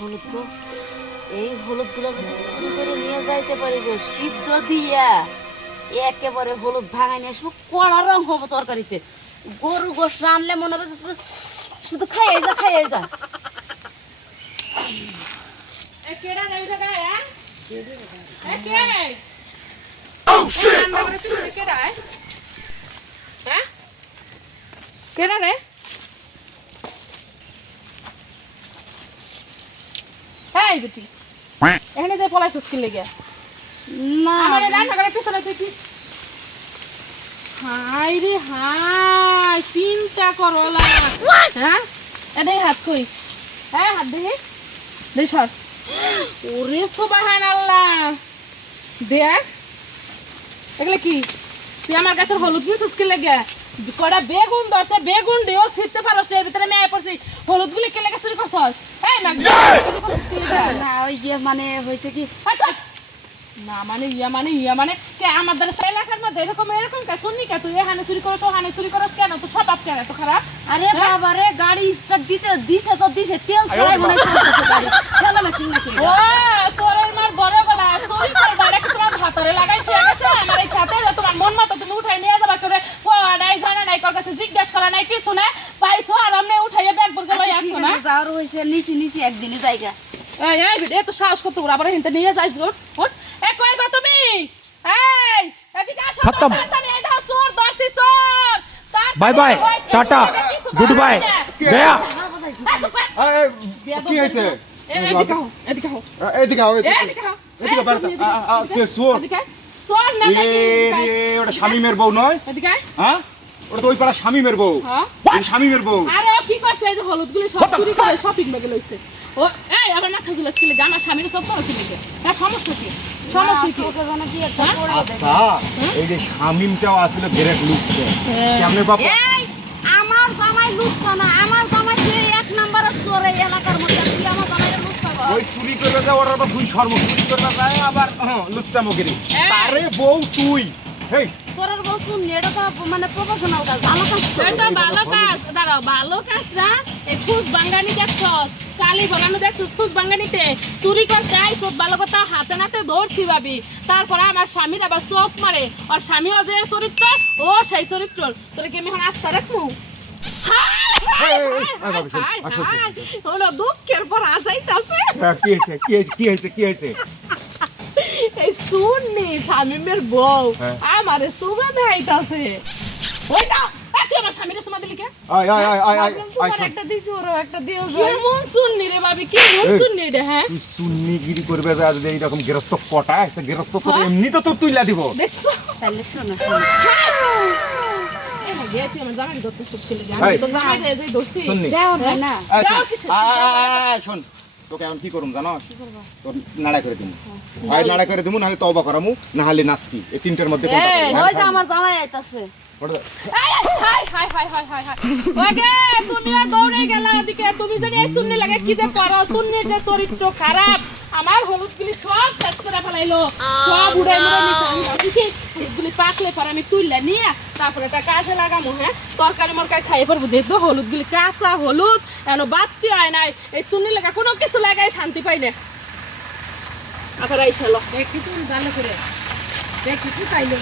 হলুদ গো, এই হলুদ গুলো চুরি করে নিয়ে যাইতে পারি গো, সিদ্ধ দিয়া একেবারে হলুদ ভাঙাই নিয়ে আসবো, কড়া রং হবো তরকারিতে। গরু গোশ রানলে মনে হবে শুধু খাইয়ে যা খাইয়ে যা। কেডা রে? এই বেটি এখানে যে পলাইছস কি লেগে? না আমারে রান্না করে পিছনে তুই কি? হাই রে হাই, চিন্তা করো না। হ্যাঁ এটাই হাত কই, হ্যাঁ হাত দেখি দেখ সর। ওরে সুবহানাল্লাহ, দেখ এগুলো কি? তুই আমার কাছে হলুদ নিয়ে সুচকি লেগে কটা বেগুন ধরছে, বেগুন দিয়েও ছিটতে পারস, এর ভিতরে মেয়ে পড়ছি, হলুদ গুলি কে লেগে চুরি করছস? এই না না ওই মানে হয়েছে কি, আচ্ছা না মানে ইয়া মানে কে আমার দ্বারা সেই এলাকার মধ্যে এরকম কা শুননি কা? তুই এখানে চুরি করছ, ওখানে চুরি করস কেন? তো স্বভাব কেন এত খারাপ? আরে বাবা রে, গাড়ি স্টার্ট দিছে তো দিছে, তেল ছাড়াই মনে হচ্ছে গাড়ি ঠেলা মেশিন নাকি। ও চোরের মার বড় গলা, চুরি করবা এটা কি তোমার ভাতরে লাগাই ঠিক আছে? আমার এই খাতে তোমার মন মতো তুমি উঠাই নিয়ে যাবা করে, নাই জানা নাই, কার কাছে জিজ্ঞেস করা নাই, কিছু না পাইছো আর আমরা উঠাইয়া ব্যাগ ভরে লই আসছো না। যাওয়ার হইছে নিছি একদিনই জায়গা। এই বিটে তো সাহস করতে বড় আবার হিনতে নিয়ে যাইছ গো। ওঠ এ কই গো তুমি? এই এদিকে আসো, খতম। তাড়াতাড়ি এই দাও, চোর ধরছি চোর। Bye bye, tata, good bye, Gaya. কি হয়েছে? এদিকে আও, এদিকে আও, এদিকে আও, এদিকে আও, এদিকে বাড়িতে কে চোর? এদিকে চোর না এ ওটা শামিমের বউ নয়? এদিকে হ্যাঁ, ওটা তো ওই পাড়া শামিমের বউ। হ্যাঁ ওই শামিমের বউ। আরে ও কি করছে? এই যে হলুদগুলি সব চুরি করে শপিং ব্যাগে লইছে। ও এই আমার মাথা ঝুলাস কি লাগে? আমার স্বামীর সব বড় কি লাগে? তার সমস্যা কি? সমস্যা কি? ওটা যেন কি একটা করে দেয়। আচ্ছা, এই যে শামিমটাও আসলে বেরেক লুকছে কেমনে বাবা? এই আমার জামাই লুচ্ছা না, আমার জামাই সেই এক নাম্বারের চোর এই এলাকার মধ্যে। তুই আমার জামাইয়ের লুচ্ছা কর। ওই চুরি করে যায়, ওরা তো দুই শর্ম চুরি করে যায় আবার লুচ্চামগিরি। এই! তারে বউ তুই, হেই চোরের বউ শুননি, এটা তো মানে প্রফেশনাল কাজ, ভালো কাজ তো। এটা ভালো কাজ, দাঁড়াও ভালো কাজ না? এই খুশ বাঙ্গানি দেখছস, কালি বাগানো দেখছস, খুশ বাঙ্গানিতে চুরি করতে আইসব, ভালো কথা হাতে নাতে ধরছি ভাবি। তারপরে আমার স্বামীর আবার চোখ মারে, আর স্বামীও যে চরিত্র ও সেই চরিত্র, তোরে কি আমি এখন আস্থা রাখবো? হলো দুঃখের পর আসাইতাছে। কি হয়েছে কি হয়েছে কি হয়েছে কি হয়েছে? এই শুননি স্বামীমের বউ হ্যাঁ। আমারে সুমা দেখাইতাছে। ওই দাও, তুই আমার স্বামীরে সুমা দিলি কে? আয় আয় আয় আয় আয় তোমার শোন। একটা দিছি, ওরও একটা দিও। কেমন শুননি রে ভাবি, কেমন এই। শুননি রে? হ্যাঁ তুই সুন্নিগিরি করবে যা, যদি এইরকম গৃহস্থ কটা একটা গৃহস্থ করে এমনি তো তোর তুইলা দিব। দেখছো? তাহলে শোনো এই না গিয়ে তুই আমার জামাই ধরতে সব ছেলে এই। আমি তো জামাই যে ধরছি। শুননি দেও না। আয় দাও শোন, কিসের? আয় শোন, তোকে এখন কি করুম জানো? তোর নাড়া করে দিমু, হয় নাড়া করে দিমু, নাহলে তওবা করামু, নাহলে নাচকি। এই তিনটার মধ্যে কোনটা এই, করবি? ওই যে আমার জামাই আইতাছে। ওটা hi hi hi hi hi hi hi okay তুমি আর দৌড়ে গেলা ওদিকে। তুমি জানি এই সুন্নি লাগে কি যে করো? সুন্নির যে চরিত্র খারাপ, আমার হলুদগুলি সব শেষ করে ফেলাইলো, সব উড়াই মুড়াই নিছে। আমি ভাবছি কি হলুদগুলি পাকলে পরে আমি তুললে নিয়ে তারপরে একটা কাজে লাগামো। হ্যাঁ তরকারি মরকারি খাইয়ে পড়বো। দেখতো হলুদগুলি কাঁচা হলুদ, এন বাড়তি হয় নাই। এই সুন্নি লাগা কোনো কিছু লাগাই শান্তি পাই না। আবার আইসালো দেখি তুমি ভালো করে দেখি কি পাইলো।